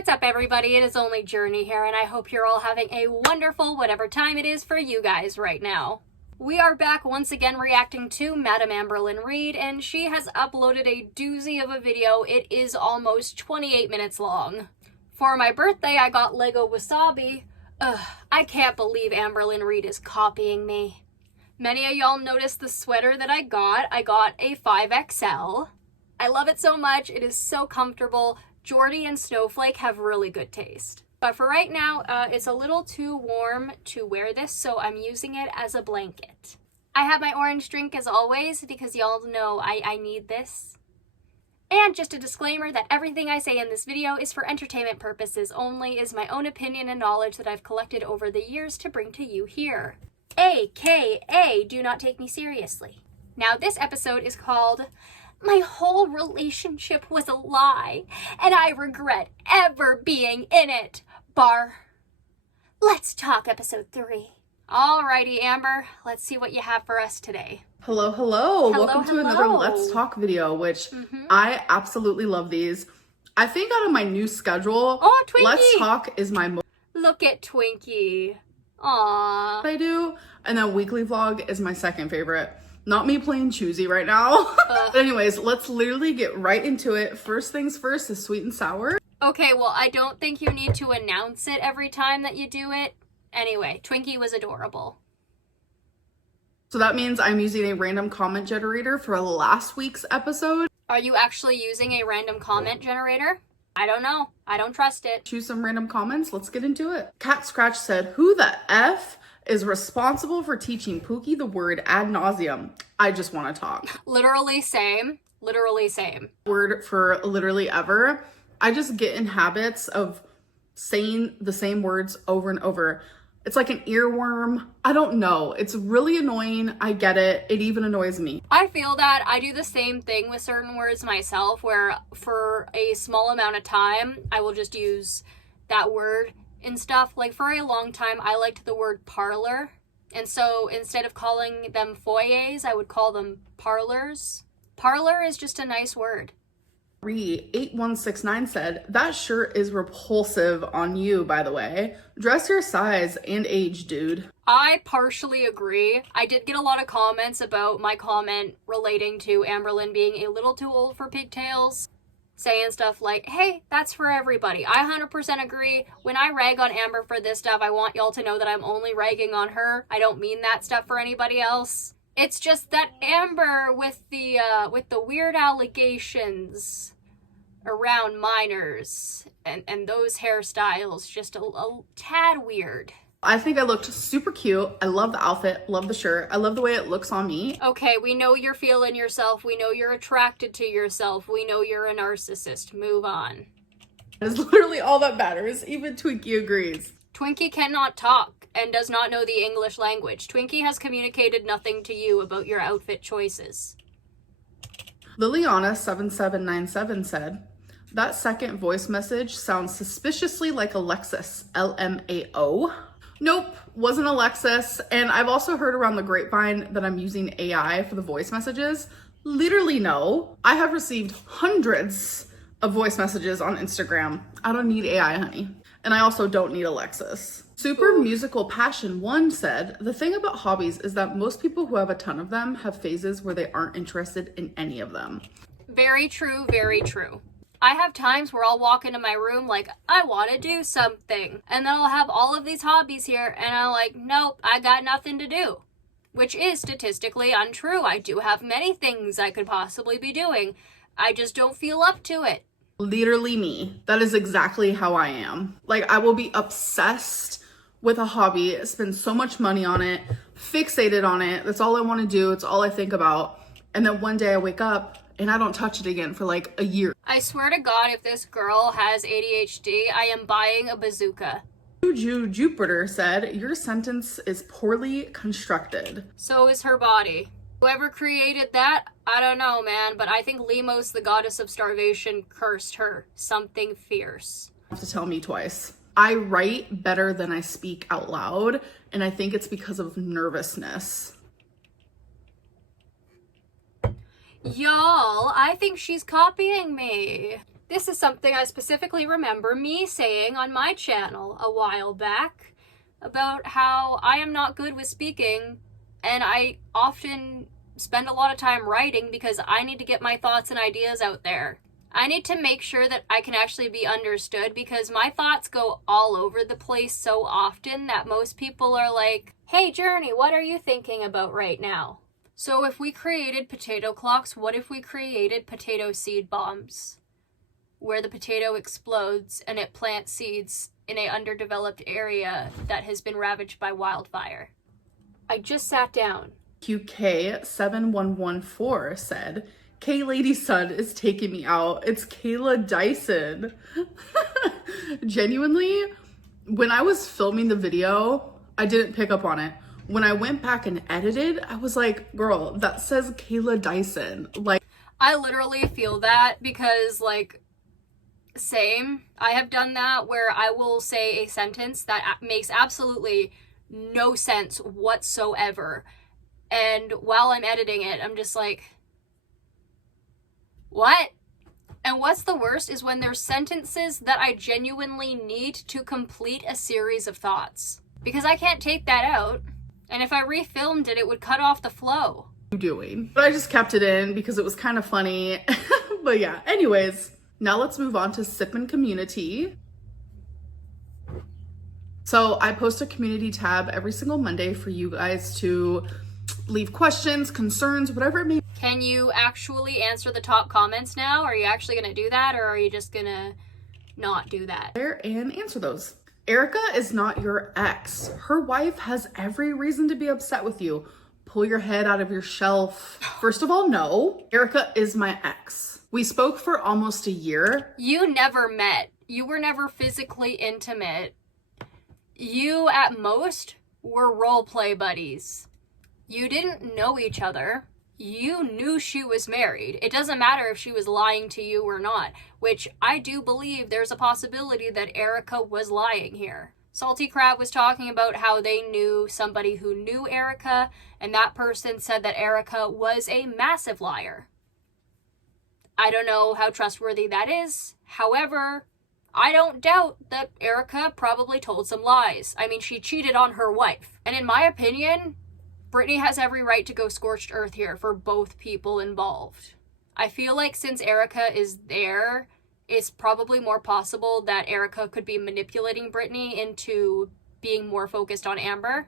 What's up, everybody? It is only Journey here, and I hope you're all having a wonderful whatever time it is for you guys right now. We are back once again reacting to Madame Amberlynn Reid, and she has uploaded a doozy of a video. It is almost 28 minutes long. For my birthday, I got Lego Wasabi. Ugh, I can't believe Amberlynn Reid is copying me. Many of y'all noticed the sweater that I got. I got a 5XL. I love it so much. It is so comfortable. Jordy and Snowflake have really good taste. But for right now, it's a little too warm to wear this, so I'm using it as a blanket. I have my orange drink as always, because y'all know I need this. And just a disclaimer that everything I say in this video is for entertainment purposes only, is my own opinion and knowledge that I've collected over the years to bring to you here. AKA, do not take me seriously. Now, this episode is called My Whole Relationship Was a Lie, and I Regret Ever Being in It. Let's talk episode 3. Alrighty, Amber, let's see what you have for us today. Hello. Welcome to another Let's Talk video, which I absolutely love these. I think out of my new schedule, Twinkie! Let's Talk is my most Look at Twinkie. Aww. I do, and then weekly vlog is my second favorite. Not me playing choosy right now. But anyways, let's literally get right into it. First things first is sweet and sour. Okay, well, I don't think you need to announce it every time that you do it. Anyway, Twinkie was adorable. So that means I'm using a random comment generator for last week's episode. Are you actually using a random comment generator? I don't know. I don't trust it. Choose some random comments. Let's get into it. Cat Scratch said, "Who the F is responsible for teaching Pookie the word ad nauseum? I just want to talk." Literally same. Literally same. Word for literally ever. I just get in habits of saying the same words over and over. It's like an earworm. I don't know. It's really annoying. I get it. It even annoys me. I feel that. I do the same thing with certain words myself, where for a small amount of time, I will just use that word and stuff. Like for a long time, I liked the word parlor. And so instead of calling them foyers, I would call them parlors. Parlor is just a nice word. 8169 said, "That shirt is repulsive on you, by the way. Dress your size and age, dude." I partially agree. I did get a lot of comments about my comment relating to Amberlynn being a little too old for pigtails, saying stuff like, hey, that's for everybody. I 100% agree. When I rag on Amber for this stuff, I want y'all to know that I'm only ragging on her. I don't mean that stuff for anybody else. It's just that Amber with the weird allegations around minors and those hairstyles, just a tad weird. I think I looked super cute. I love the outfit, love the shirt. I love the way it looks on me. Okay, we know you're feeling yourself. We know you're attracted to yourself. We know you're a narcissist. Move on. That is literally all that matters. Even Twinkie agrees. Twinkie cannot talk and does not know the English language. Twinkie has communicated nothing to you about your outfit choices. Liliana7797 said, "That second voice message sounds suspiciously like Alexis, LMAO. Nope, wasn't Alexis. And I've also heard around the grapevine that I'm using AI for the voice messages. Literally no. I have received hundreds of voice messages on Instagram. I don't need AI, honey. And I also don't need Alexis." Super Musical Passion 1 said, "The thing about hobbies is that most people who have a ton of them have phases where they aren't interested in any of them." Very true, very true. I have times where I'll walk into my room like, I want to do something. And then I'll have all of these hobbies here, and I'm like, nope, I got nothing to do. Which is statistically untrue. I do have many things I could possibly be doing. I just don't feel up to it. Literally me. That is exactly how I am. Like, I will be obsessed with a hobby, spend so much money on it, fixated on it. That's all I want to do. It's all I think about. And then one day I wake up and I don't touch it again for like a year. I swear to God, if this girl has ADHD, I am buying a bazooka. Juju Jupiter said, "Your sentence is poorly constructed." So is her body. Whoever created that, I don't know, man, but I think Limos, the goddess of starvation, cursed her. Something fierce. You have to tell me twice. I write better than I speak out loud, and I think it's because of nervousness. Y'all, I think she's copying me. This is something I specifically remember me saying on my channel a while back about how I am not good with speaking, and I often spend a lot of time writing because I need to get my thoughts and ideas out there. I need to make sure that I can actually be understood, because my thoughts go all over the place so often that most people are like, hey Journey, what are you thinking about right now? So if we created potato clocks, what if we created potato seed bombs? Where the potato explodes and it plants seeds in an underdeveloped area that has been ravaged by wildfire. I just sat down. QK7114 said, K Lady's son is taking me out. It's Kayla Dyson. Genuinely, when I was filming the video, I didn't pick up on it. When I went back and edited, I was like, girl, that says Kayla Dyson. Like, I literally feel that because, like, same. I have done that where I will say a sentence that makes absolutely no sense whatsoever. And while I'm editing it, I'm just like, what? And what's the worst is when there's sentences that I genuinely need to complete a series of thoughts. Because I can't take that out. And if I refilmed it, it would cut off the flow. doing. But I just kept it in because it was kind of funny. But yeah, anyways, now let's move on to Sippin' Community. So I post a community tab every single Monday for you guys to leave questions, concerns, whatever it may be. Can you actually answer the top comments now? Are you actually going to do that, or are you just going to not do that? And answer those. Erica is not your ex. Her wife has every reason to be upset with you. Pull your head out of your shelf. First of all, no. Erica is my ex. We spoke for almost a year. You never met. You were never physically intimate. You, at most, were role play buddies. You didn't know each other. You knew she was married. It doesn't matter if she was lying to you or not, which I do believe there's a possibility that Erica was lying here. Salty Crab was talking about how they knew somebody who knew Erica, and that person said that Erica was a massive liar. I don't know how trustworthy that is. However, I don't doubt that Erica probably told some lies. I mean, she cheated on her wife. And in my opinion, Brittany has every right to go scorched earth here for both people involved. I feel like since Erica is there, it's probably more possible that Erica could be manipulating Brittany into being more focused on Amber.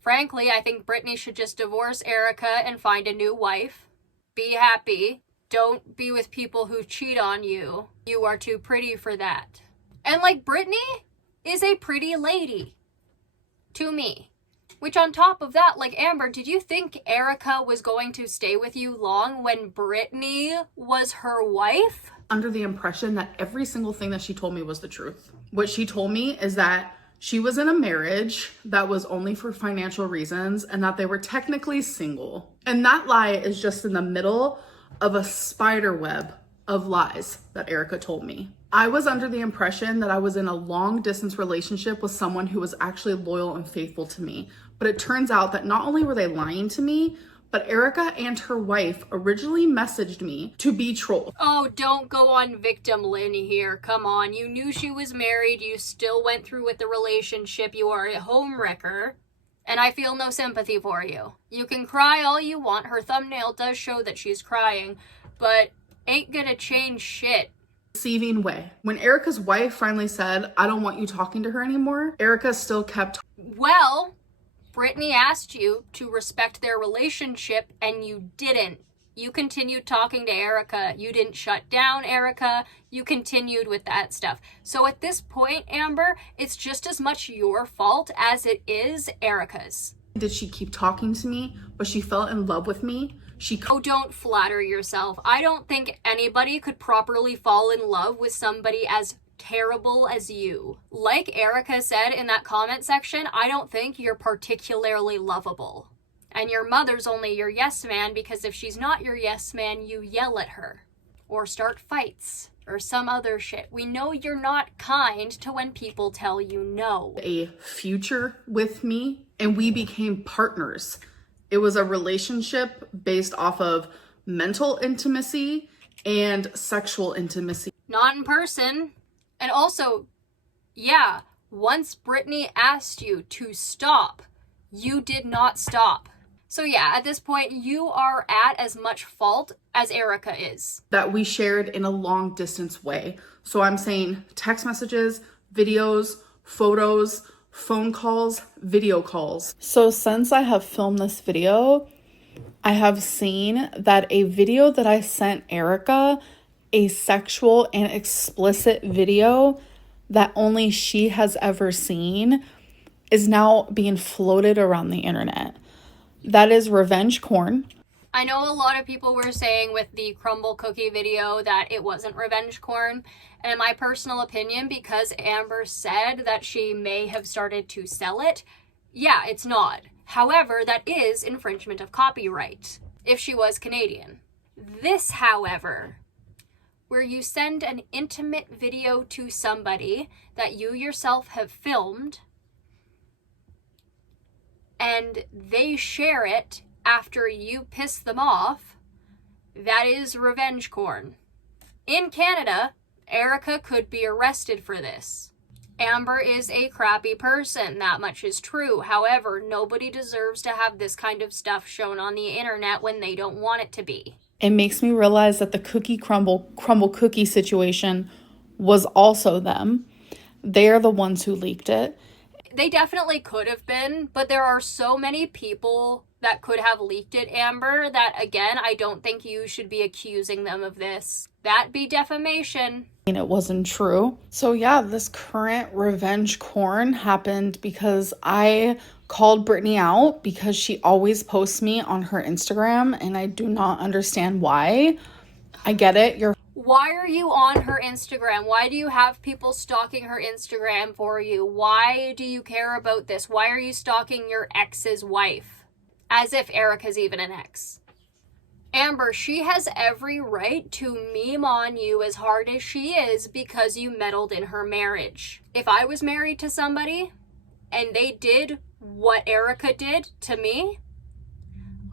Frankly, I think Brittany should just divorce Erica and find a new wife. Be happy. Don't be with people who cheat on you. You are too pretty for that. And like, Brittany is a pretty lady. To me. Which on top of that, like, Amber, did you think Erica was going to stay with you long when Brittany was her wife? Under the impression that every single thing that she told me was the truth. What she told me is that she was in a marriage that was only for financial reasons and that they were technically single. And that lie is just in the middle of a spider web of lies that Erica told me. I was under the impression that I was in a long distance relationship with someone who was actually loyal and faithful to me. But it turns out that not only were they lying to me, but Erica and her wife originally messaged me to be trolled. Oh, don't go on victim Lynn here. Come on. You knew she was married. You still went through with the relationship. You are a homewrecker. And I feel no sympathy for you. You can cry all you want. Her thumbnail does show that she's crying, but ain't gonna change shit. Deceiving way. When Erica's wife finally said, I don't want you talking to her anymore, Erica still kept. Well, Brittany asked you to respect their relationship and you didn't. You continued talking to Erica. You didn't shut down Erica. You continued with that stuff. So at this point, Amber, it's just as much your fault as it is Erica's. Did she keep talking to me, but she fell in love with me? Oh, don't flatter yourself. I don't think anybody could properly fall in love with somebody as terrible as you. Like Erica said in that comment section, I don't think you're particularly lovable. And your mother's only your yes man because if she's not your yes man, you yell at her. Or start fights. Or some other shit. We know you're not kind to when people tell you no. A future with me, and we became partners. It was a relationship based off of mental intimacy and sexual intimacy. not in person. And also, yeah, once Brittany asked you to stop, you did not stop. So yeah, at this point, you are at as much fault as Erica is. That we shared in a long distance way. So I'm saying text messages, videos, photos, phone calls, video calls. So since I have filmed this video, I have seen that a video that I sent Erica, a sexual and explicit video that only she has ever seen, is now being floated around the internet. That is revenge porn. I know a lot of people were saying with the crumble cookie video that it wasn't revenge porn. And in my personal opinion, because Amber said that she may have started to sell it, yeah, it's not. However, that is infringement of copyright if she was Canadian. This, however, where you send an intimate video to somebody that you yourself have filmed and they share it after you piss them off, that is revenge porn. In Canada, Erica could be arrested for this. Amber is a crappy person, that much is true. However, nobody deserves to have this kind of stuff shown on the internet when they don't want it to be. It makes me realize that the crumble cookie situation was also them. They're the ones who leaked it. They definitely could have been, but there are so many people that could have leaked it, Amber, that again, I don't think you should be accusing them of this. That'd be defamation. And it wasn't true. So yeah, this current revenge porn happened because I called Brittany out because she always posts me on her Instagram and I do not understand why. I get it. Why are you on her Instagram? Why do you have people stalking her Instagram for you? Why do you care about this? Why are you stalking your ex's wife? As if Erica's even an ex. Amber, she has every right to meme on you as hard as she is because you meddled in her marriage. If I was married to somebody and they did what Erica did to me,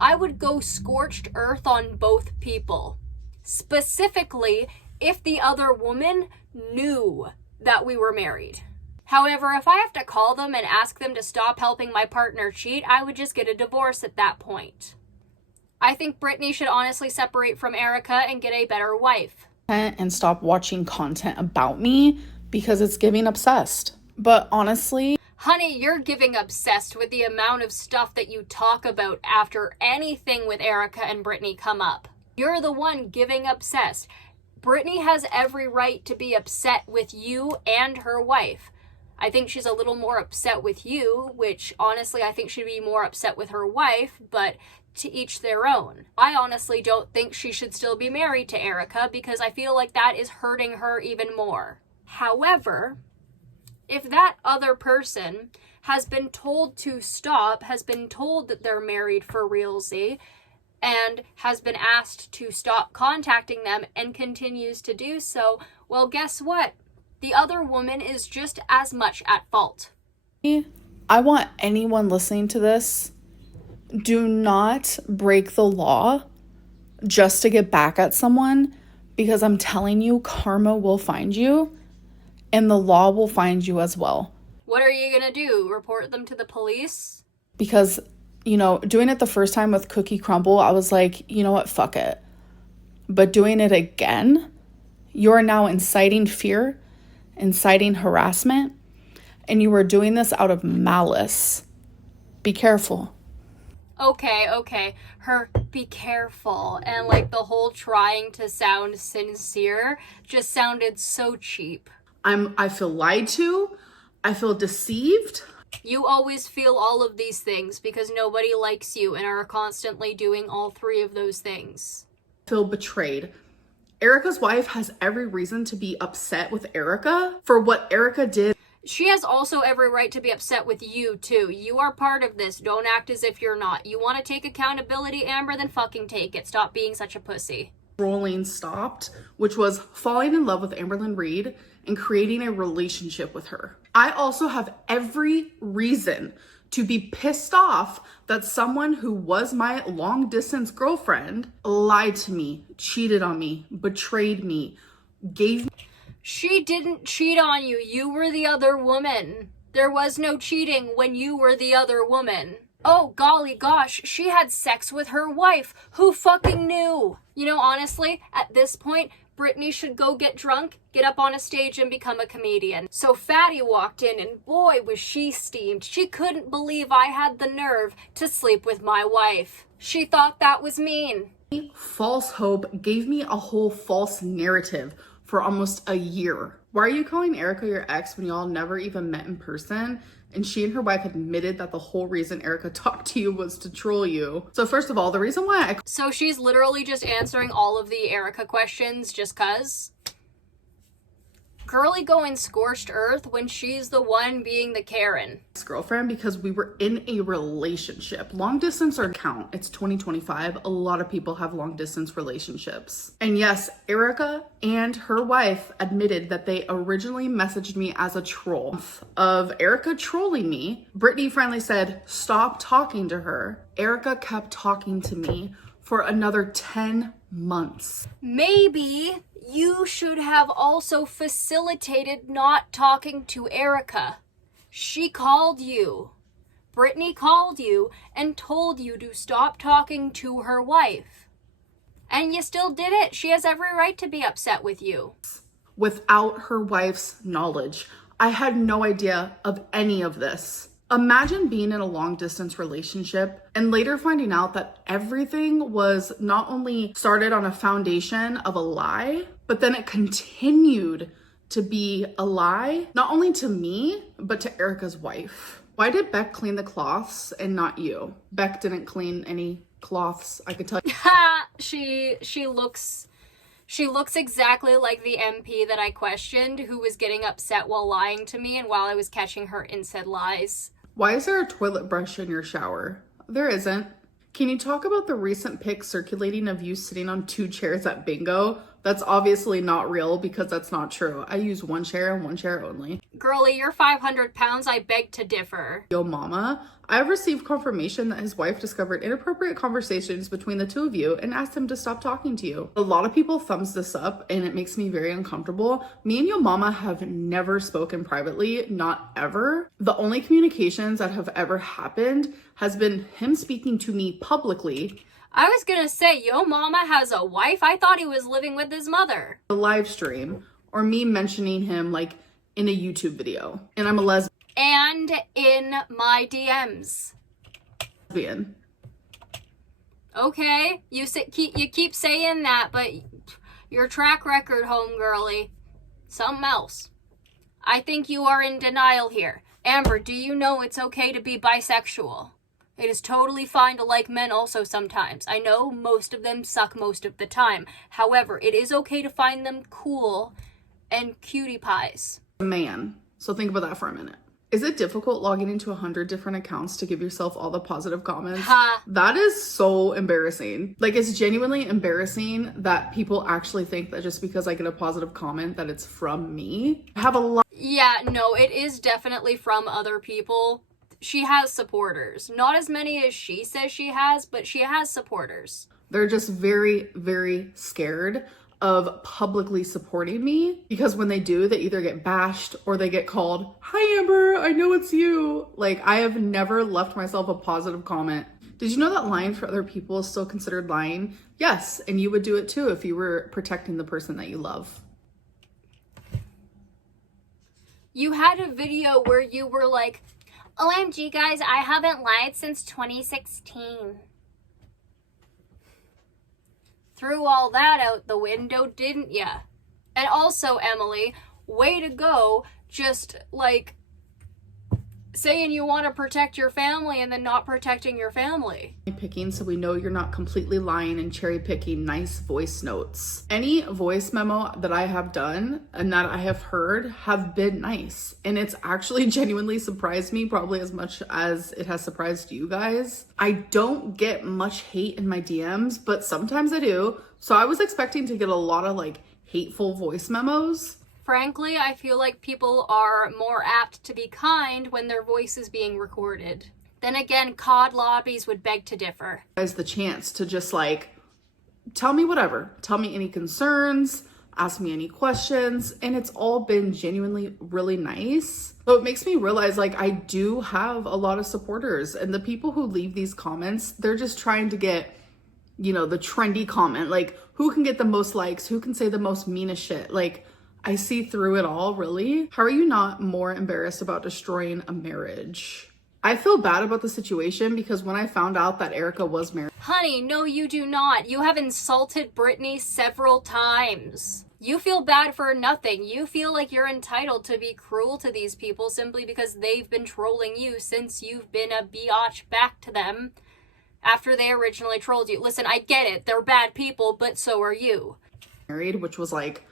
I would go scorched earth on both people. Specifically, if the other woman knew that we were married. However, if I have to call them and ask them to stop helping my partner cheat, I would just get a divorce at that point. I think Brittany should honestly separate from Erica and get a better wife. And stop watching content about me because it's giving obsessed. But honestly, honey, you're giving obsessed with the amount of stuff that you talk about after anything with Erica and Brittany come up. You're the one giving obsessed. Brittany has every right to be upset with you and her wife. I think she's a little more upset with you, which honestly I think she'd be more upset with her wife, but to each their own. I honestly don't think she should still be married to Erica because I feel like that is hurting her even more. However, if that other person has been told to stop, has been told that they're married for realsy, and has been asked to stop contacting them and continues to do so, well, guess what? The other woman is just as much at fault. I want anyone listening to this, do not break the law just to get back at someone, because I'm telling you, karma will find you and the law will find you as well. What are you gonna do? Report them to the police? Because, you know, doing it the first time with Cookie Crumble, I was like, you know what, fuck it. But doing it again, you're now inciting fear, inciting harassment, and you are doing this out of malice. Be careful. Okay. Her be careful and like the whole trying to sound sincere just sounded so cheap. I feel lied to. I feel deceived. You always feel all of these things because nobody likes you and are constantly doing all three of those things. I feel betrayed. Erica's wife has every reason to be upset with Erica for what Erica did. She has also every right to be upset with you, too. You are part of this. Don't act as if you're not. You want to take accountability, Amber? Then fucking take it. Stop being such a pussy. Rolling stopped, which was falling in love with Amberlynn Reid and creating a relationship with her. I also have every reason to be pissed off that someone who was my long distance girlfriend lied to me, cheated on me, betrayed me, gave me... She didn't cheat on you. You were the other woman. There was no cheating when you were the other woman. Oh, golly gosh, she had sex with her wife. Who fucking knew? You know, honestly, at this point, Brittany should go get drunk, get up on a stage, and become a comedian. So Fatty walked in, and boy, was she steamed. She couldn't believe I had the nerve to sleep with my wife. She thought that was mean. False hope gave me a whole false narrative for almost a year. Why are you calling Erica your ex when y'all never even met in person? And she and her wife admitted that the whole reason Erica talked to you was to troll you. So first of all, the reason why So she's literally just answering all of the Erica questions just cuz? Girly going scorched earth when she's the one being the Karen. Girlfriend, because we were in a relationship. Long distance or count. It's 2025. A lot of people have long distance relationships. And yes, Erica and her wife admitted that they originally messaged me as a troll. Of Erica trolling me, Brittany finally said, stop talking to her. Erica kept talking to me for another 10 months. Maybe you should have also facilitated not talking to Erica. She called you. Brittany called you and told you to stop talking to her wife. And you still did it. She has every right to be upset with you. Without her wife's knowledge. I had no idea of any of this. Imagine being in a long distance relationship and later finding out that everything was not only started on a foundation of a lie, but then it continued to be a lie, not only to me, but to Erica's wife. Why did Beck clean the cloths and not you? Beck didn't clean any cloths, I could tell you. She looks exactly like the MP that I questioned, who was getting upset while lying to me and while I was catching her in said lies. Why is there a toilet brush in your shower? There isn't. Can you talk about the recent pic circulating of you sitting on 2 chairs at bingo? That's obviously not real because that's not true. I use 1 chair and 1 chair only. Girlie, you're 500 pounds. I beg to differ. Yo mama, I've received confirmation that his wife discovered inappropriate conversations between the two of you and asked him to stop talking to you. A lot of people thumbs this up and it makes me very uncomfortable. Me and yo mama have never spoken privately, not ever. The only communications that have ever happened has been him speaking to me publicly. I was gonna say, yo mama has a wife? I thought he was living with his mother. A live stream, or me mentioning him like in a YouTube video. And I'm a lesbian. And in my DMs. Okay, you keep saying that, but your track record, homegirly, something else. I think you are in denial here. Amber, do you know it's okay to be bisexual? It is totally fine to like men also sometimes. I know most of them suck most of the time. However, it is okay to find them cool and cutie pies. A man. So think about that for a minute. Is it difficult logging into 100 different accounts to give yourself all the positive comments? That is so embarrassing. Like, it's genuinely embarrassing that people actually think that just because I get a positive comment that it's from me. I have a lot. Yeah, no, it is definitely from other people. She has supporters. Not as many as she says she has, but she has supporters. They're just very, very scared of publicly supporting me because when they do, they either get bashed or they get called, "Hi Amber, I know it's you." Like, I have never left myself a positive comment. Did you know that lying for other people is still considered lying? Yes, and you would do it too if you were protecting the person that you love. You had a video where you were like, OMG guys, I haven't lied since 2016. Threw all that out the window, didn't ya? And also, Emily, way to go, just like saying you want to protect your family and then not protecting your family. Picking so we know you're not completely lying and cherry picking nice voice notes. Any voice memo that I have done and that I have heard have been nice, and it's actually genuinely surprised me, probably as much as it has surprised you guys. I don't get much hate in my DMs, but sometimes I do. So I was expecting to get a lot of like hateful voice memos. Frankly, I feel like people are more apt to be kind when their voice is being recorded. Then again, COD lobbies would beg to differ. As the chance to just like, tell me whatever. Tell me any concerns. asked me any questions, and it's all been genuinely really nice. So it makes me realize like I do have a lot of supporters, and the people who leave these comments, they're just trying to get, you know, the trendy comment, like who can get the most likes, who can say the most meanest shit. Like, I see through it all, really. How are you not more embarrassed about destroying a marriage? I feel bad about the situation because when I found out that Erica was married. Honey, no you do not. You have insulted Brittany several times. You feel bad for nothing. You feel like you're entitled to be cruel to these people simply because they've been trolling you since you've been a biatch back to them after they originally trolled you. Listen, I get it. They're bad people, but so are you. Married, which was like,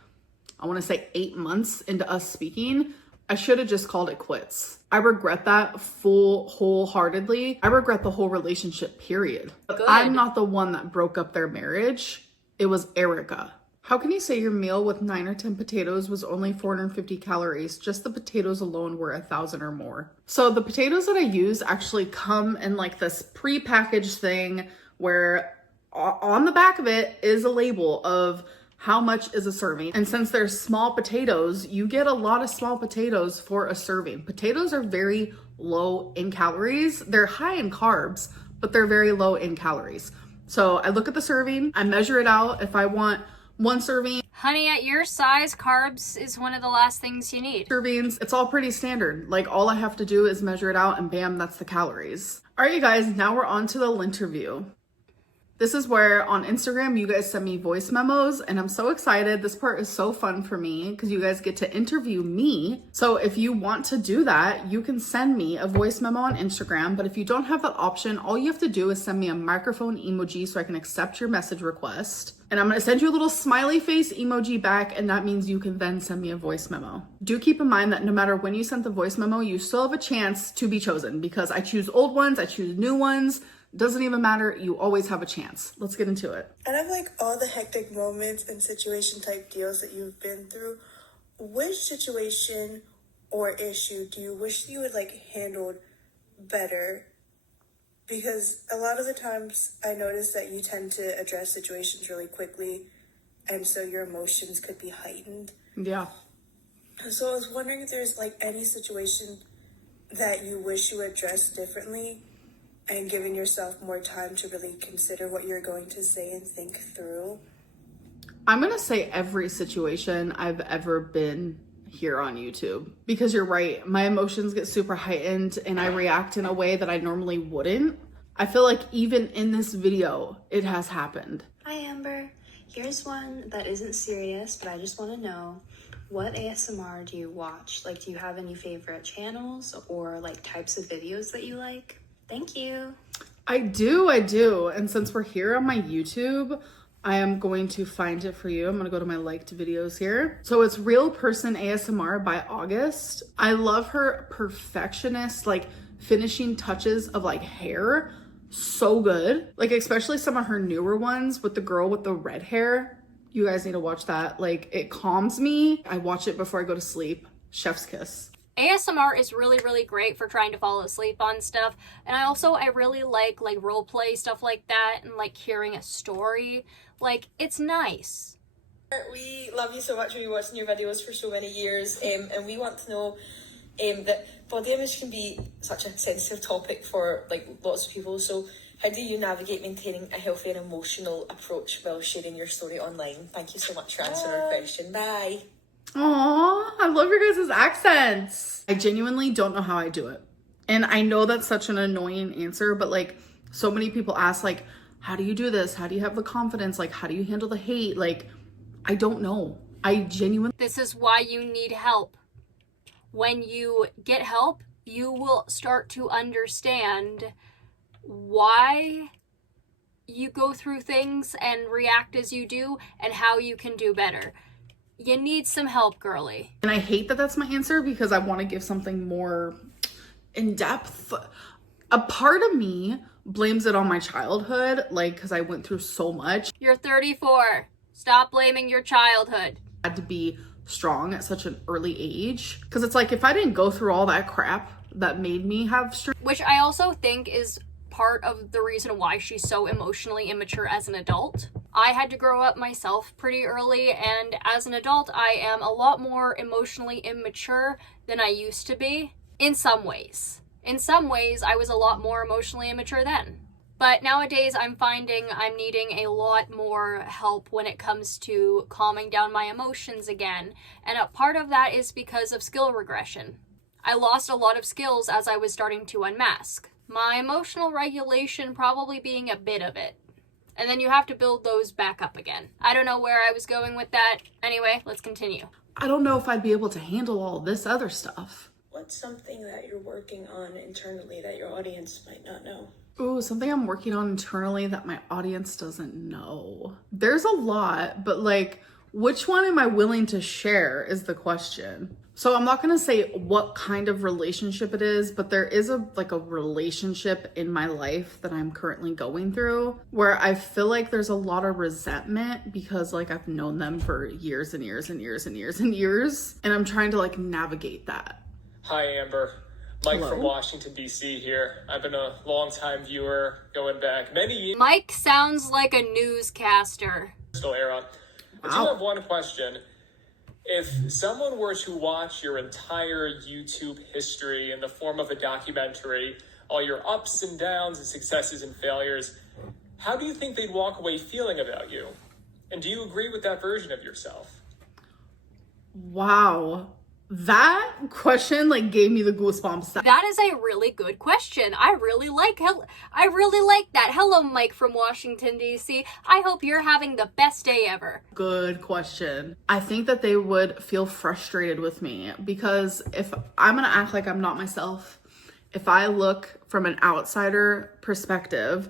I want to say 8 months into us speaking. I should have just called it quits. I regret that wholeheartedly. I regret the whole relationship, period. But I'm not the one that broke up their marriage. It was Erica. How can you say your meal with 9 or 10 potatoes was only 450 calories? Just the potatoes alone were 1,000 or more. So the potatoes that I use actually come in like this pre-packaged thing where on the back of it is a label of how much is a serving. And since they're small potatoes, you get a lot of small potatoes for a serving. Potatoes are very low in calories. They're high in carbs, but they're very low in calories. So I look at the serving, I measure it out. If I want 1 serving. Honey, at your size, carbs is one of the last things you need. Servings, it's all pretty standard. Like all I have to do is measure it out and bam, that's the calories. All right, you guys, now we're on to the interview. This is where on Instagram, you guys send me voice memos and I'm so excited. This part is so fun for me because you guys get to interview me. So if you want to do that, you can send me a voice memo on Instagram. But if you don't have that option, all you have to do is send me a microphone emoji so I can accept your message request. And I'm going to send you a little smiley face emoji back, and that means you can then send me a voice memo. Do keep in mind that no matter when you send the voice memo, you still have a chance to be chosen because I choose old ones, I choose new ones. Doesn't even matter. You always have a chance. Let's get into it. Out of like all the hectic moments and situation type deals that you've been through, which situation or issue do you wish you had like handled better? Because a lot of the times I notice that you tend to address situations really quickly, and so your emotions could be heightened. Yeah. So I was wondering if there's like any situation that you wish you addressed differently and giving yourself more time to really consider what you're going to say and think through. I'm going to say every situation I've ever been here on YouTube, because you're right. My emotions get super heightened and I react in a way that I normally wouldn't. I feel like even in this video, it has happened. Hi Amber, here's one that isn't serious, but I just want to know, what ASMR do you watch? Like, do you have any favorite channels or like types of videos that you like? Thank you. I do. And since we're here on my YouTube, I am going to find it for you. I'm going to go to my liked videos here. So it's Real Person ASMR by August. I love her perfectionist, like finishing touches of like hair. So good. Like especially some of her newer ones with the girl with the red hair. You guys need to watch that. Like it calms me. I watch it before I go to sleep. Chef's kiss. ASMR is really, really great for trying to fall asleep on stuff. And I really like role play, stuff like that, and like hearing a story. Like, it's nice. We love you so much. We've been watching your videos for so many years, and we want to know that body image can be such a sensitive topic for like lots of people. So how do you navigate maintaining a healthy and emotional approach while sharing your story online? Thank you so much for answering our question. Bye. Aw, I love your guys' accents. I genuinely don't know how I do it. And I know that's such an annoying answer, but like so many people ask like, how do you do this? How do you have the confidence? Like, how do you handle the hate? Like, I don't know. I genuinely. This is why you need help. When you get help, you will start to understand why you go through things and react as you do and how you can do better. You need some help, girly. And I hate that that's my answer because I want to give something more in depth. A part of me blames it on my childhood, like, because I went through so much. You're 34. Stop blaming your childhood. I had to be strong at such an early age. Because it's like, if I didn't go through all that crap that made me have strength. Which I also think is part of the reason why she's so emotionally immature as an adult. I had to grow up myself pretty early, and as an adult, I am a lot more emotionally immature than I used to be, in some ways. In some ways, I was a lot more emotionally immature then. But nowadays, I'm finding I'm needing a lot more help when it comes to calming down my emotions again, and a part of that is because of skill regression. I lost a lot of skills as I was starting to unmask. My emotional regulation probably being a bit of it. And then you have to build those back up again. I don't know where I was going with that. Anyway, let's continue. I don't know if I'd be able to handle all this other stuff. What's something that you're working on internally that your audience might not know? Ooh, something I'm working on internally that my audience doesn't know. There's a lot, but like, which one am I willing to share is the question. So I'm not gonna say what kind of relationship it is, but there is a relationship in my life that I'm currently going through where I feel like there's a lot of resentment because like I've known them for years and years and years and years and years, and I'm trying to like navigate that. Hi, Amber. Mike Hello. from Washington, D.C. here. I've been a long-time viewer going back many years. Mike sounds like a newscaster. Era. I do Wow. have one question. If someone were to watch your entire YouTube history in the form of a documentary, all your ups and downs and successes and failures, how do you think they'd walk away feeling about you? And do you agree with that version of yourself? Wow. That question like gave me the goosebumps. That is a really good question. I really like that. Hello, Mike from Washington, D.C. I hope you're having the best day ever. Good question. I think that they would feel frustrated with me because if I'm gonna act like I'm not myself, if I look from an outsider perspective,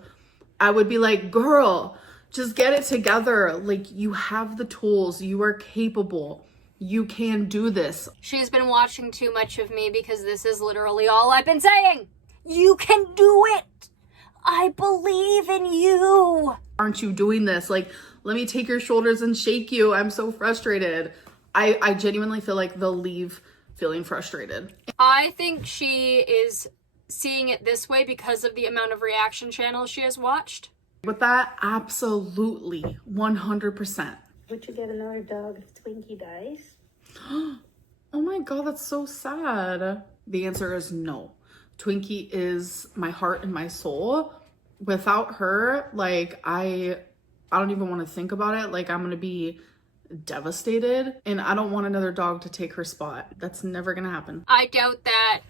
I would be like, girl, just get it together. Like, you have the tools, you are capable. You can do this. She's been watching too much of me because this is literally all I've been saying. You can do it. I believe in you. Aren't you doing this? Like, let me take your shoulders and shake you. I'm so frustrated. I genuinely feel like they'll leave feeling frustrated. I think she is seeing it this way because of the amount of reaction channels she has watched. With that, absolutely, 100%. Would you get another dog if Twinkie dies? Oh my god, that's so sad. The answer is no. Twinkie is my heart and my soul. Without her, like, I don't even want to think about it. Like, I'm gonna be devastated, and I don't want another dog to take her spot. That's never gonna happen. I doubt that.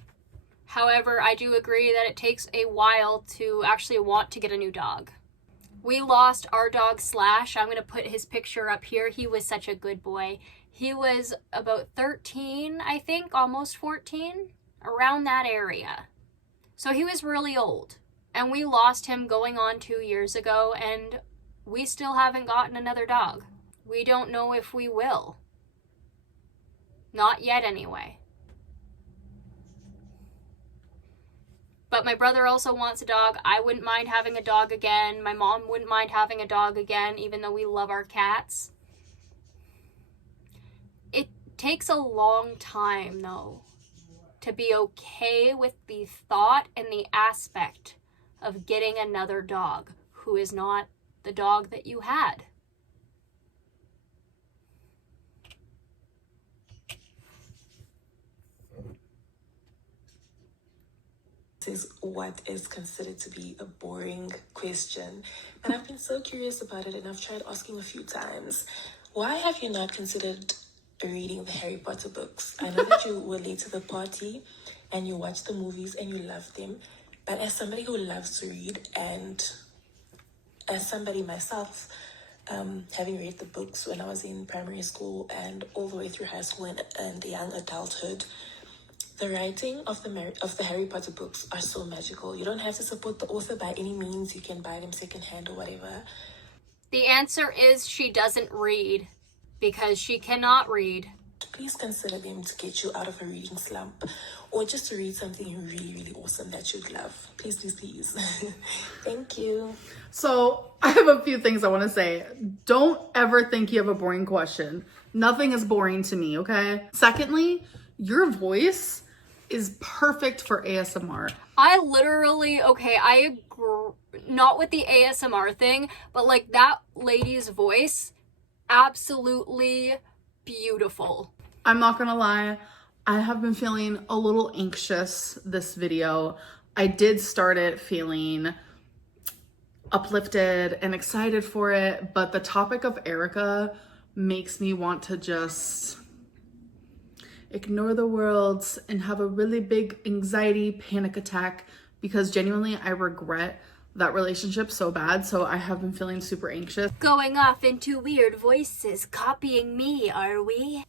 However, I do agree that it takes a while to actually want to get a new dog. We lost our dog Slash. I'm going to put his picture up here. He was such a good boy. He was about 13, I think, almost 14, around that area. So he was really old. And we lost him going on 2 years ago, and we still haven't gotten another dog. We don't know if we will. Not yet, anyway. But my brother also wants a dog. I wouldn't mind having a dog again. My mom wouldn't mind having a dog again, even though we love our cats. It takes a long time, though, to be okay with the thought and the aspect of getting another dog who is not the dog that you had. Is what is considered to be a boring question, and I've been so curious about it, and I've tried asking a few times. Why have you not considered reading the Harry Potter books? I know that you were late to the party and you watched the movies and you loved them, but as somebody who loves to read, and as somebody myself, having read the books when I was in primary school and all the way through high school and young adulthood, the writing of the Harry Potter books are so magical. You don't have to support the author by any means. You can buy them secondhand or whatever. The answer is she doesn't read because she cannot read. Please consider them to get you out of a reading slump, or just to read something really, really awesome that you'd love. Please, please, please. Thank you. So I have a few things I want to say. Don't ever think you have a boring question. Nothing is boring to me, okay? Secondly, your voice is perfect for ASMR. I literally, okay, not with the ASMR thing, but like that lady's voice, absolutely beautiful. I'm not gonna lie, I have been feeling a little anxious this video. I did start it feeling uplifted and excited for it, but the topic of Erica makes me want to just ignore the world and have a really big anxiety panic attack, because genuinely I regret that relationship so bad. So I have been feeling super anxious. Going off into weird voices, copying me, are we?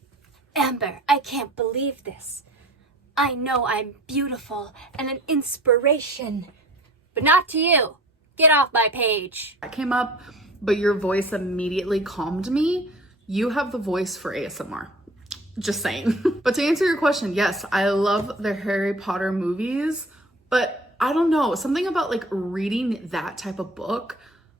Amber, I can't believe this. I know I'm beautiful and an inspiration, but not to you. Get off my page. That came up, but your voice immediately calmed me. You have the voice for ASMR. Just saying. But to answer your question, yes, I love the Harry Potter movies, but I don't know, something about like reading that type of book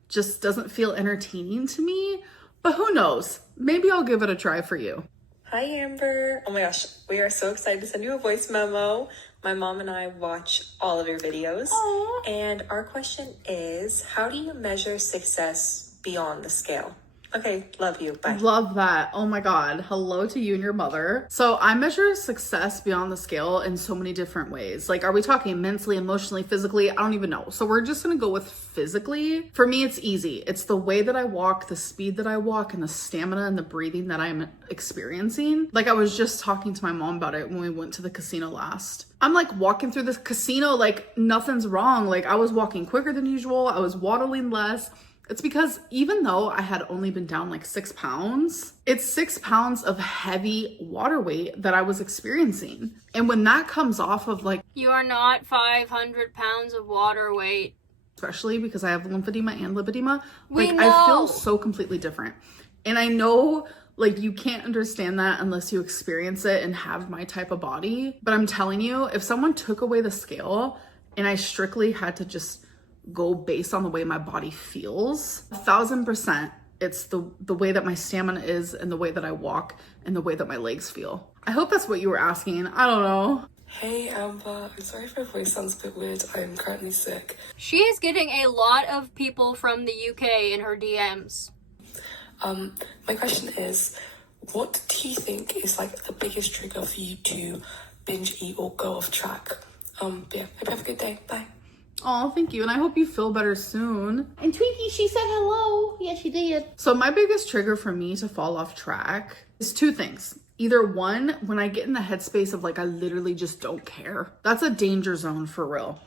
just doesn't feel entertaining to me, but who knows? Maybe I'll give it a try for you. Hi Amber. Oh my gosh, we are so excited to send you a voice memo. My mom and I watch all of your videos. Aww. And our question is, how do you measure success beyond the scale? Okay, love you. Bye. Love that. Oh my God. Hello to you and your mother. So I measure success beyond the scale in so many different ways. Like, are we talking mentally, emotionally, physically? I don't even know. So we're just going to go with physically. For me, it's easy. It's the way that I walk, the speed that I walk, and the stamina and the breathing that I'm experiencing. Like, I was just talking to my mom about it when we went to the casino last. I'm like walking through this casino like nothing's wrong. Like, I was walking quicker than usual. I was waddling less. It's because even though I had only been down like 6 pounds, it's 6 pounds of heavy water weight that I was experiencing. And when that comes off of like, You are not 500 pounds of water weight. especially because I have lymphedema and lipedema, We like know. I feel so completely different. And I know like you can't understand that unless you experience it and have my type of body. But I'm telling you, if someone took away the scale and I strictly had to just go based on the way my body feels, 1000%, it's the way that my stamina is and the way that I walk and the way that my legs feel. I hope that's what you were asking. I don't know. Hey Amber, I'm sorry if my voice sounds a bit weird. I'm currently sick. She is getting a lot of people from the UK in her DMs. My question is, what do you think is like the biggest trigger for you to binge eat or go off track? Yeah, hope you have a good day. Bye. Oh, thank you. And I hope you feel better soon. And Twinkie, she said hello. Yeah, she did. So my biggest trigger for me to fall off track is 2 things. Either one, when I get in the headspace of like, I literally just don't care. That's a danger zone for real.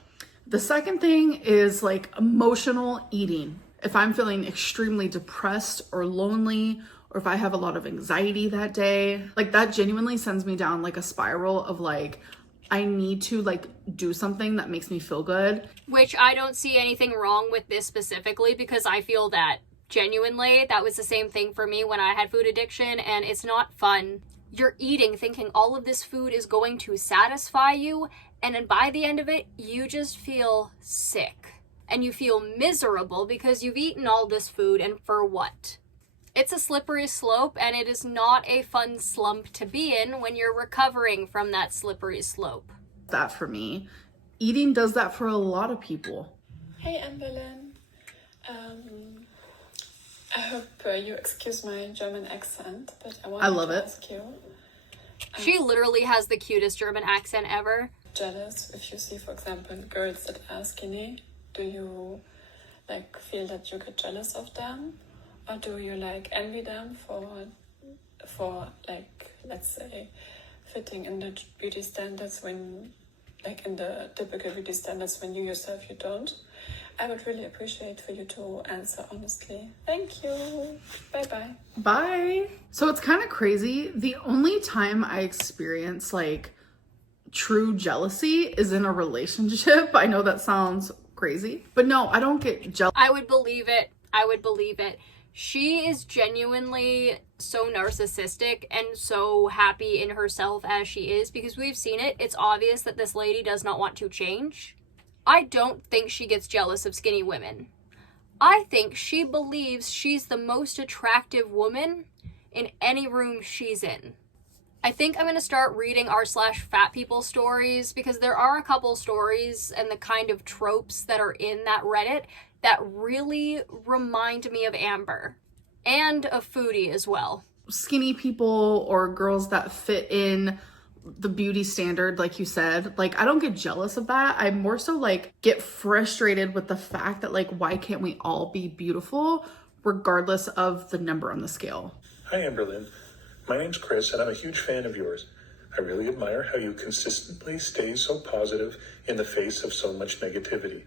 The second thing is like emotional eating. If I'm feeling extremely depressed or lonely, or if I have a lot of anxiety that day, like that genuinely sends me down like a spiral of like, I need to like do something that makes me feel good. Which I don't see anything wrong with this specifically, because I feel that genuinely that was the same thing for me when I had food addiction, and it's not fun. You're eating thinking all of this food is going to satisfy you, and then by the end of it, you just feel sick. And you feel miserable because you've eaten all this food, and for what? It's a slippery slope, and it is not a fun slump to be in when you're recovering from that slippery slope. That for me. Eating does that for a lot of people. Hey Amberlyn, I hope you excuse my German accent, but I wanted love to it. ask you, She literally has the cutest German accent ever. jealous if you see, for example, girls that are skinny? Do you like feel that you get jealous of them, or do you like envy them for like, let's say, fitting in the beauty standards when, like in the typical beauty standards when you yourself you don't? I would really appreciate for you to answer honestly. Thank you. Bye bye. Bye. So it's kind of crazy. The only time I experience like true jealousy is in a relationship. I know that sounds crazy, but no, I don't get jealous. I would believe it. I would believe it. She is genuinely so narcissistic and so happy in herself as she is, because we've seen it. It's obvious that this lady does not want to change. I don't think she gets jealous of skinny women. I think she believes she's the most attractive woman in any room she's in. I think I'm going to start reading r/fat people stories, because there are a couple stories and the kind of tropes that are in that Reddit that really remind me of Amber and of Foodie as well. Skinny people or girls that fit in the beauty standard, like you said, like, I don't get jealous of that. I more so like get frustrated with the fact that, like, why can't we all be beautiful regardless of the number on the scale? Hi, Amberlynn. My name's Chris, and I'm a huge fan of yours. I really admire how you consistently stay so positive in the face of so much negativity.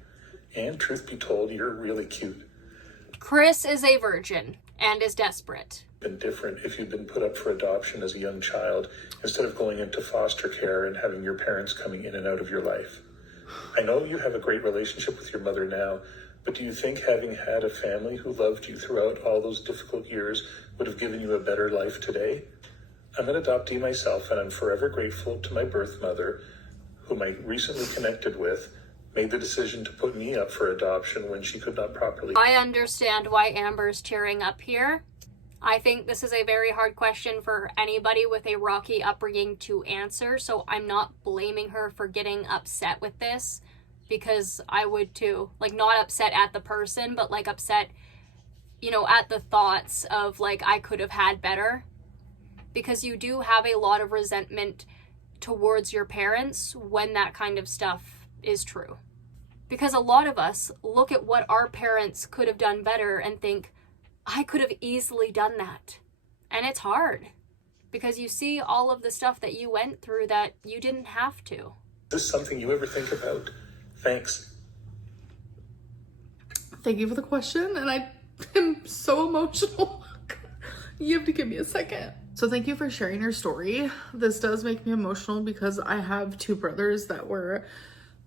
And truth be told, you're really cute. Chris is a virgin and is desperate. Been different if you'd been put up for adoption as a young child instead of going into foster care and having your parents coming in and out of your life. I know you have a great relationship with your mother now, but do you think having had a family who loved you throughout all those difficult years would have given you a better life today? I'm an adoptee myself, and I'm forever grateful to my birth mother, whom I recently connected with, made the decision to put me up for adoption when she could not properly. I understand why Amber's tearing up here. I think this is a very hard question for anybody with a rocky upbringing to answer, so I'm not blaming her for getting upset with this, because I would too. Like, not upset at the person, but like upset, you know, at the thoughts of like, I could have had better. Because you do have a lot of resentment towards your parents when that kind of stuff is true. Because a lot of us look at what our parents could have done better and think, I could have easily done that. And it's hard, because you see all of the stuff that you went through that you didn't have to. Is this something you ever think about? Thanks. Thank you for the question, and I am so emotional. You have to give me a second. So thank you for sharing your story. This does make me emotional because I have two brothers that were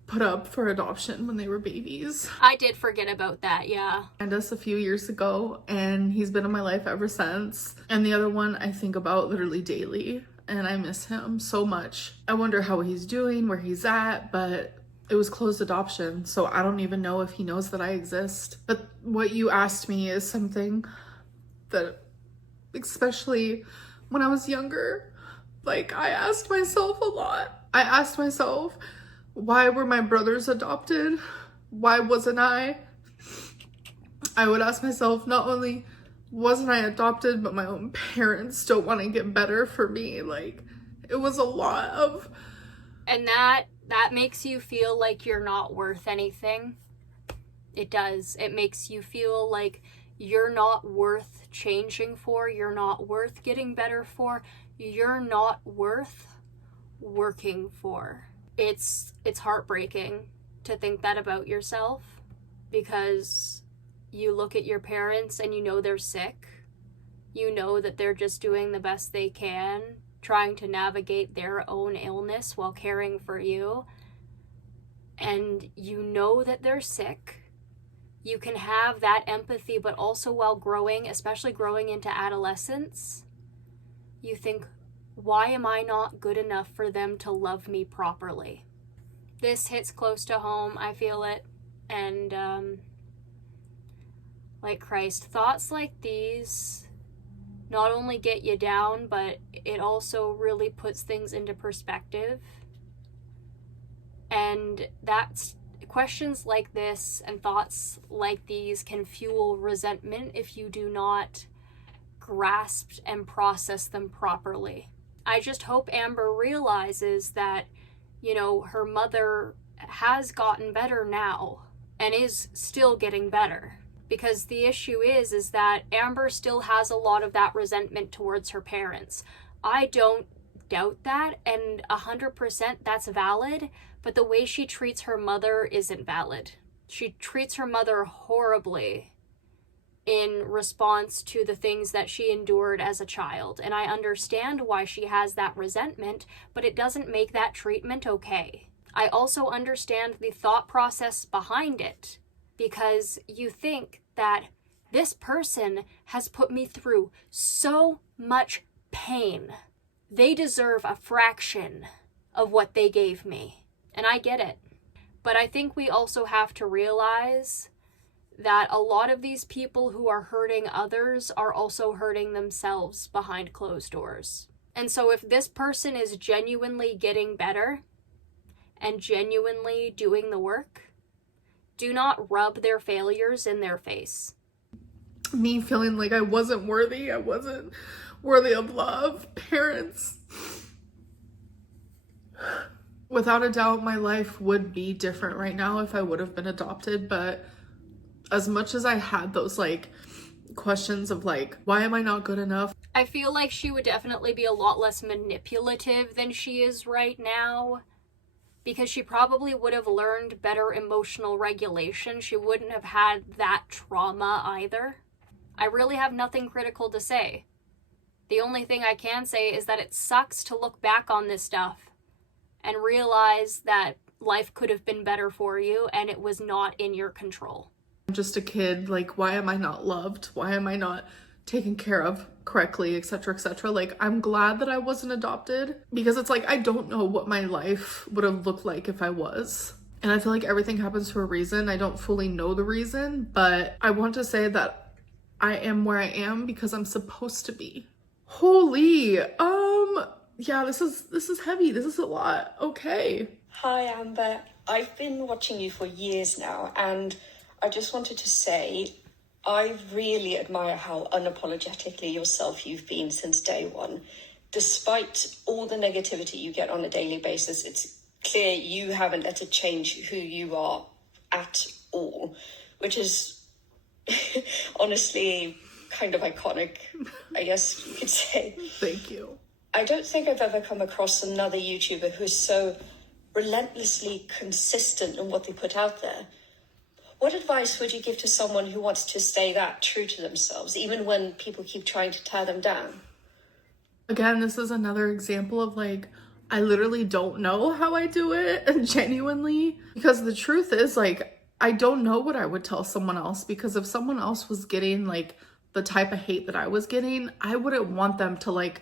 put up for adoption when they were babies. I did forget about that, yeah. And us a few years ago, and he's been in my life ever since. And the other one I think about literally daily, and I miss him so much. I wonder how he's doing, where he's at, but it was closed adoption, so I don't even know if he knows that I exist. But what you asked me is something that, especially when I was younger, like, I asked myself a lot. I asked myself, why were my brothers adopted? Why wasn't I? I would ask myself, not only wasn't I adopted, but my own parents don't want to get better for me. Like, it was a lot of... And that makes you feel like you're not worth anything. It does. It makes you feel like you're not worth changing for, you're not worth getting better for, you're not worth working for. It's heartbreaking to think that about yourself, because you look at your parents and you know they're sick. You know that they're just doing the best they can, trying to navigate their own illness while caring for you. And you know that they're sick. You can have that empathy, but also while growing, especially growing into adolescence, you think, why am I not good enough for them to love me properly? This hits close to home, I feel it. And, like Christ, thoughts like these not only get you down, but it also really puts things into perspective. And that's questions like this and thoughts like these can fuel resentment if you do not grasp and process them properly. I just hope Amber realizes that, you know, her mother has gotten better now and is still getting better. Because the issue is that Amber still has a lot of that resentment towards her parents. I don't doubt that, and 100% that's valid, but the way she treats her mother isn't valid. She treats her mother horribly in response to the things that she endured as a child, and I understand why she has that resentment, but it doesn't make that treatment okay. I also understand the thought process behind it, because you think that this person has put me through so much pain. They deserve a fraction of what they gave me. And I get it. But I think we also have to realize that a lot of these people who are hurting others are also hurting themselves behind closed doors. And so if this person is genuinely getting better and genuinely doing the work, do not rub their failures in their face. Me feeling like I wasn't worthy of love, parents. Without a doubt, my life would be different right now if I would have been adopted, but as much as I had those like questions of like, why am I not good enough? I feel like she would definitely be a lot less manipulative than she is right now, because she probably would have learned better emotional regulation. She wouldn't have had that trauma either. I really have nothing critical to say. The only thing I can say is that it sucks to look back on this stuff and realize that life could have been better for you and it was not in your control. I'm just a kid, like, why am I not loved? Why am I not taken care of correctly, etc., etc.? Like, I'm glad that I wasn't adopted, because it's like, I don't know what my life would have looked like if I was. And I feel like everything happens for a reason. I don't fully know the reason, but I want to say that I am where I am because I'm supposed to be. Holy, yeah, this is heavy. This is a lot. Okay. Hi, Amber. I've been watching you for years now, and I just wanted to say I really admire how unapologetically yourself you've been since day one. Despite all the negativity you get on a daily basis, it's clear you haven't let it change who you are at all, which is honestly kind of iconic, I guess you could say. Thank you. I don't think I've ever come across another YouTuber who's so relentlessly consistent in what they put out there. What advice would you give to someone who wants to stay that true to themselves, even when people keep trying to tear them down? Again, this is another example of like, I literally don't know how I do it, genuinely, because the truth is like, I don't know what I would tell someone else, because if someone else was getting like the type of hate that I was getting, I wouldn't want them to like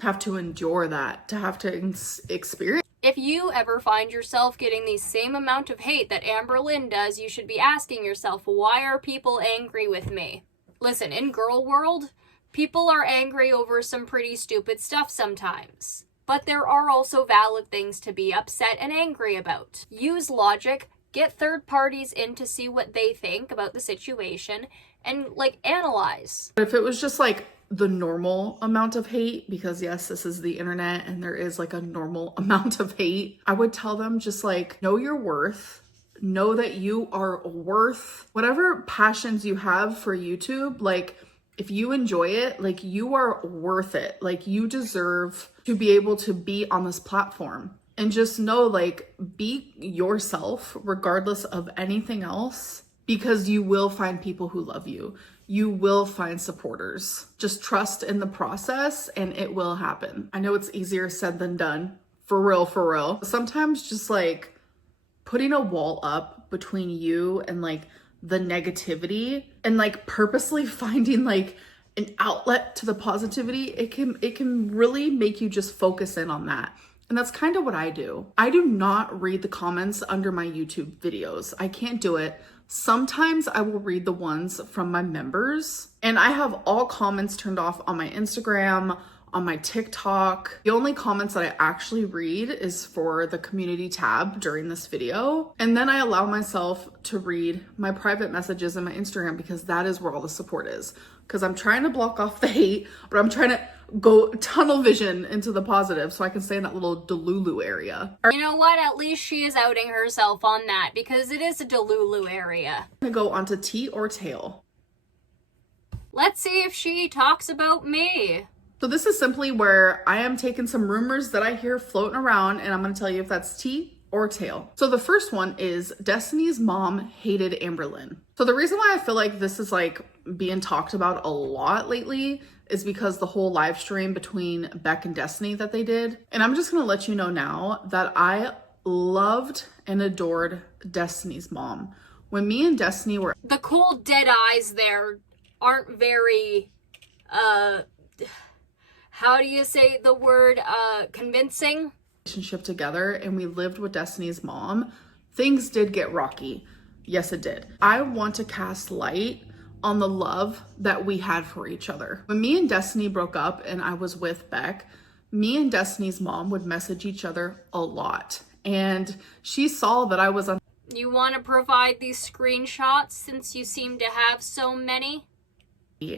have to endure that, to have to experience. If you ever find yourself getting the same amount of hate that Amber Lynn does, you should be asking yourself, why are people angry with me? Listen, in girl world, people are angry over some pretty stupid stuff sometimes. But there are also valid things to be upset and angry about. Use logic, get third parties in to see what they think about the situation, and like analyze. If it was just like the normal amount of hate, because yes, this is the internet and there is like a normal amount of hate, I would tell them just like, know your worth, know that you are worth whatever passions you have for YouTube. Like, if you enjoy it, like, you are worth it. Like, you deserve to be able to be on this platform. And just know, like, be yourself regardless of anything else, because you will find people who love you. You will find supporters. Just trust in the process and it will happen. I know it's easier said than done. For real, for real. Sometimes just like putting a wall up between you and like the negativity, and like purposely finding like an outlet to the positivity, it can really make you just focus in on that. And that's kind of what I do. I do not read the comments under my YouTube videos. I can't do it. Sometimes I will read the ones from my members, and I have all comments turned off on my Instagram, on my TikTok. The only comments that I actually read is for the community tab during this video. And then I allow myself to read my private messages in my Instagram, because that is where all the support is. Because I'm trying to block off the hate, but I'm trying to go tunnel vision into the positive so I can stay in that little Delulu area. You know what? At least she is outing herself on that, because it is a Delulu area. I'm gonna go on to tea or tail. Let's see if she talks about me. So this is simply where I am taking some rumors that I hear floating around, and I'm gonna tell you if that's tea or tail. So the first one is Destiny's mom hated Amber Lynn. So the reason why I feel like this is like being talked about a lot lately is because the whole live stream between Beck and Destiny that they did. And I'm just gonna let you know now that I loved and adored Destiny's mom. When me and Destiny were— The cool dead eyes there aren't very, how do you say the word, convincing? Relationship together, and we lived with Destiny's mom, things did get rocky. Yes, it did. I want to cast light on the love that we had for each other. When me and Destiny broke up and I was with Beck, Me and Destiny's mom would message each other a lot, and she saw that I was on. You want to provide these screenshots since you seem to have so many?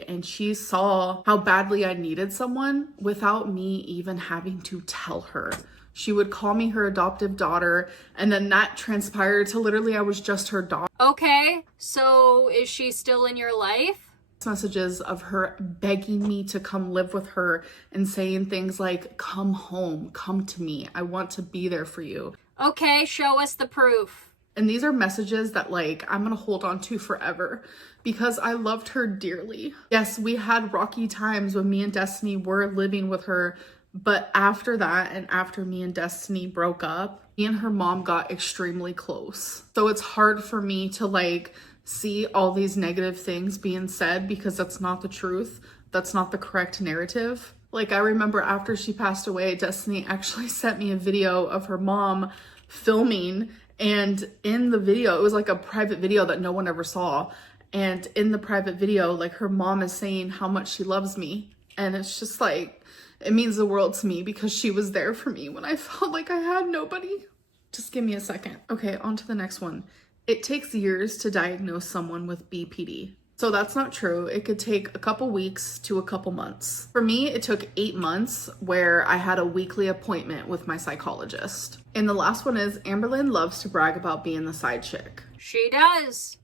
And she saw how badly I needed someone without me even having to tell her. She would call me her adoptive daughter, and then that transpired to literally I was just her daughter. Okay, so is she still in your life? Messages of her begging me to come live with her and saying things like, come home, come to me, I want to be there for you. Okay, show us the proof. And these are messages that like I'm gonna hold on to forever because I loved her dearly. Yes, we had rocky times when me and Destiny were living with her, but after that, and after me and Destiny broke up, me and her mom got extremely close. So it's hard for me to like see all these negative things being said because that's not the truth. That's not the correct narrative. Like I remember after she passed away, Destiny actually sent me a video of her mom filming, and in the video, it was like a private video that no one ever saw. And in the private video, like her mom is saying how much she loves me. And it's just like, it means the world to me because she was there for me when I felt like I had nobody. Just give me a second. Okay, on to the next one. It takes years to diagnose someone with BPD. So that's not true. It could take a couple weeks to a couple months. For me, it took 8 months where I had a weekly appointment with my psychologist. And the last one is Amberlynn loves to brag about being the side chick. She does.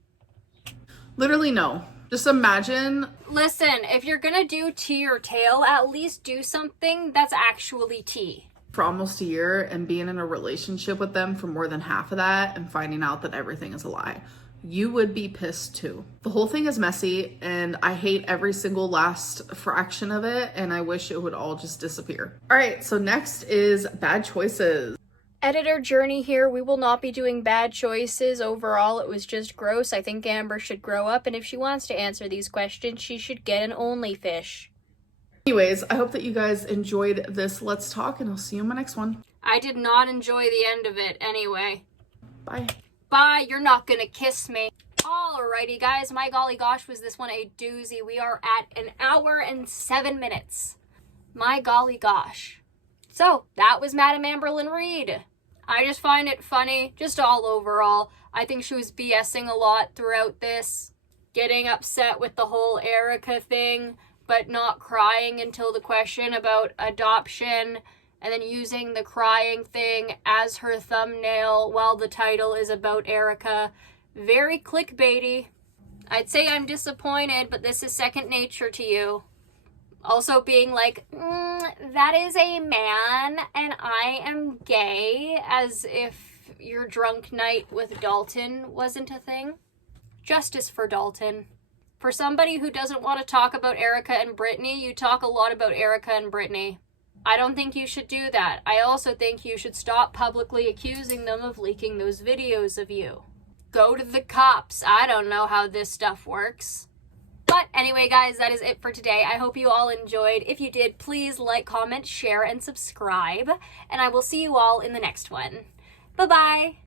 Literally no. Just imagine. Listen, if you're gonna do tea or tail, at least do something that's actually tea. For almost a year and being in a relationship with them for more than half of that and finding out that everything is a lie. You would be pissed too. The whole thing is messy and I hate every single last fraction of it and I wish it would all just disappear. All right, so next is bad choices. Editor Journey here. We will not be doing bad choices. Overall, it was just gross. I think Amber should grow up, and if she wants to answer these questions, she should get an OnlyFish. Anyways, I hope that you guys enjoyed this Let's Talk, and I'll see you in my next one. I did not enjoy the end of it anyway. Bye. Bye, you're not gonna kiss me. Alrighty guys, my golly gosh, was this one a doozy. We are at 1 hour and 7 minutes. My golly gosh. So, that was Madam Amberlynn Reid. I just find it funny, just all overall. I think she was BSing a lot throughout this. Getting upset with the whole Erica thing, but not crying until the question about adoption, and then using the crying thing as her thumbnail while the title is about Erica. Very clickbaity. I'd say I'm disappointed, but this is second nature to you. Also being like, that is a man and I am gay, as if your drunk night with Dalton wasn't a thing. Justice for Dalton. For somebody who doesn't want to talk about Erica and Brittany, you talk a lot about Erica and Brittany. I don't think you should do that. I also think you should stop publicly accusing them of leaking those videos of you. Go to the cops. I don't know how this stuff works. But anyway, guys, that is it for today. I hope you all enjoyed. If you did, please like, comment, share, and subscribe. And I will see you all in the next one. Bye-bye.